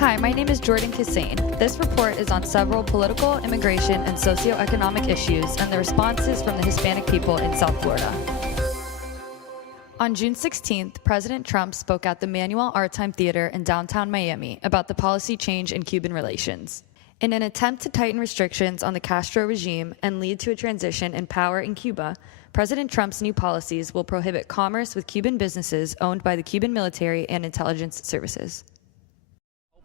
Hi, my name is Jordan Kissane. This report is on several political, immigration, and socio-economic issues and the responses from the Hispanic people in South Florida. On June 16th, President Trump spoke at the Manuel Artime Theater in downtown Miami about the policy change in Cuban relations. In an attempt to tighten restrictions on the Castro regime and lead to a transition in power in Cuba, President Trump's new policies will prohibit commerce with Cuban businesses owned by the Cuban military and intelligence services.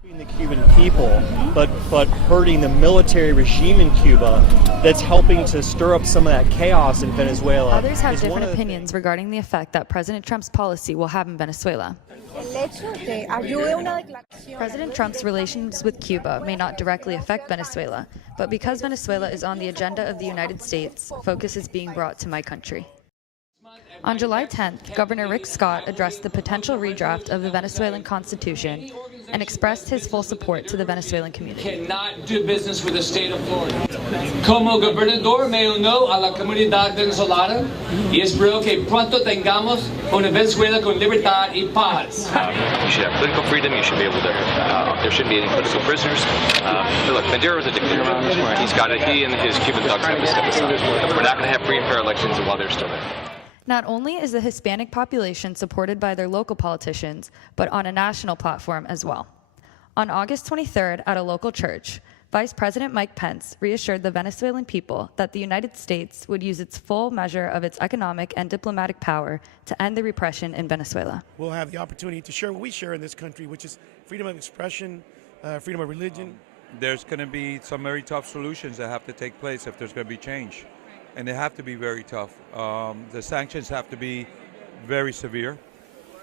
Helping the Cuban people, but hurting the military regime in Cuba that's helping to stir up some of that chaos in Venezuela. Others have different opinions regarding the effect that President Trump's policy will have in Venezuela. President Trump's relations with Cuba may not directly affect Venezuela, but because Venezuela is on the agenda of the United States, focus is being brought to my country. On July 10th, Governor Rick Scott addressed the potential redraft of the Venezuelan Constitution and expressed his full support to the Venezuelan community. Cannot do business with the state of Florida. Como gobernador me uno a la comunidad venezolana y espero que pronto tengamos una Venezuela con libertad y paz. You should have political freedom. You should be able to. There shouldn't be any political prisoners. Look, Maduro is a dictator. He and his Cuban thugs have to step aside. We're not going to have free and fair elections while they're still there. Not only is the Hispanic population supported by their local politicians, but on a national platform as well. On August 23rd, at a local church, Vice President Mike Pence reassured the Venezuelan people that the United States would use its full measure of its economic and diplomatic power to end the repression in Venezuela. We'll have the opportunity to share what we share in this country, which is freedom of expression, freedom of religion. There's going to be some very tough solutions that have to take place if there's going to be change. And they have to be very tough. The sanctions have to be very severe.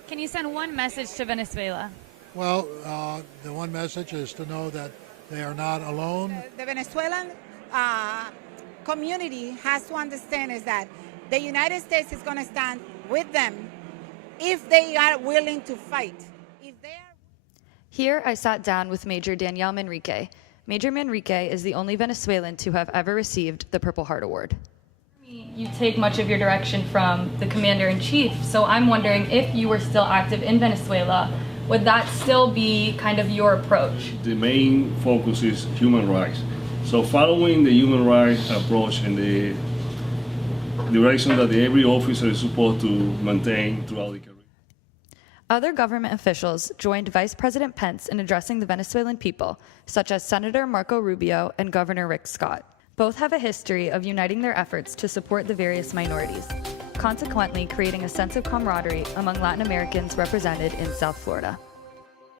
Can you send one message to Venezuela? Well, the one message is to know that they are not alone. The Venezuelan community has to understand is that the United States is going to stand with them if they are willing to fight. Here I sat down with Major Daniel Manrique. Major Manrique is the only Venezuelan to have ever received the Purple Heart Award. You take much of your direction from the commander-in-chief, so I'm wondering if you were still active in Venezuela, would that still be kind of your approach? The main focus is human rights. So following the human rights approach and the direction that every officer is supposed to maintain throughout the career. Other government officials joined Vice President Pence in addressing the Venezuelan people, such as Senator Marco Rubio and Governor Rick Scott. Both have a history of uniting their efforts to support the various minorities, consequently creating a sense of camaraderie among Latin Americans represented in South Florida.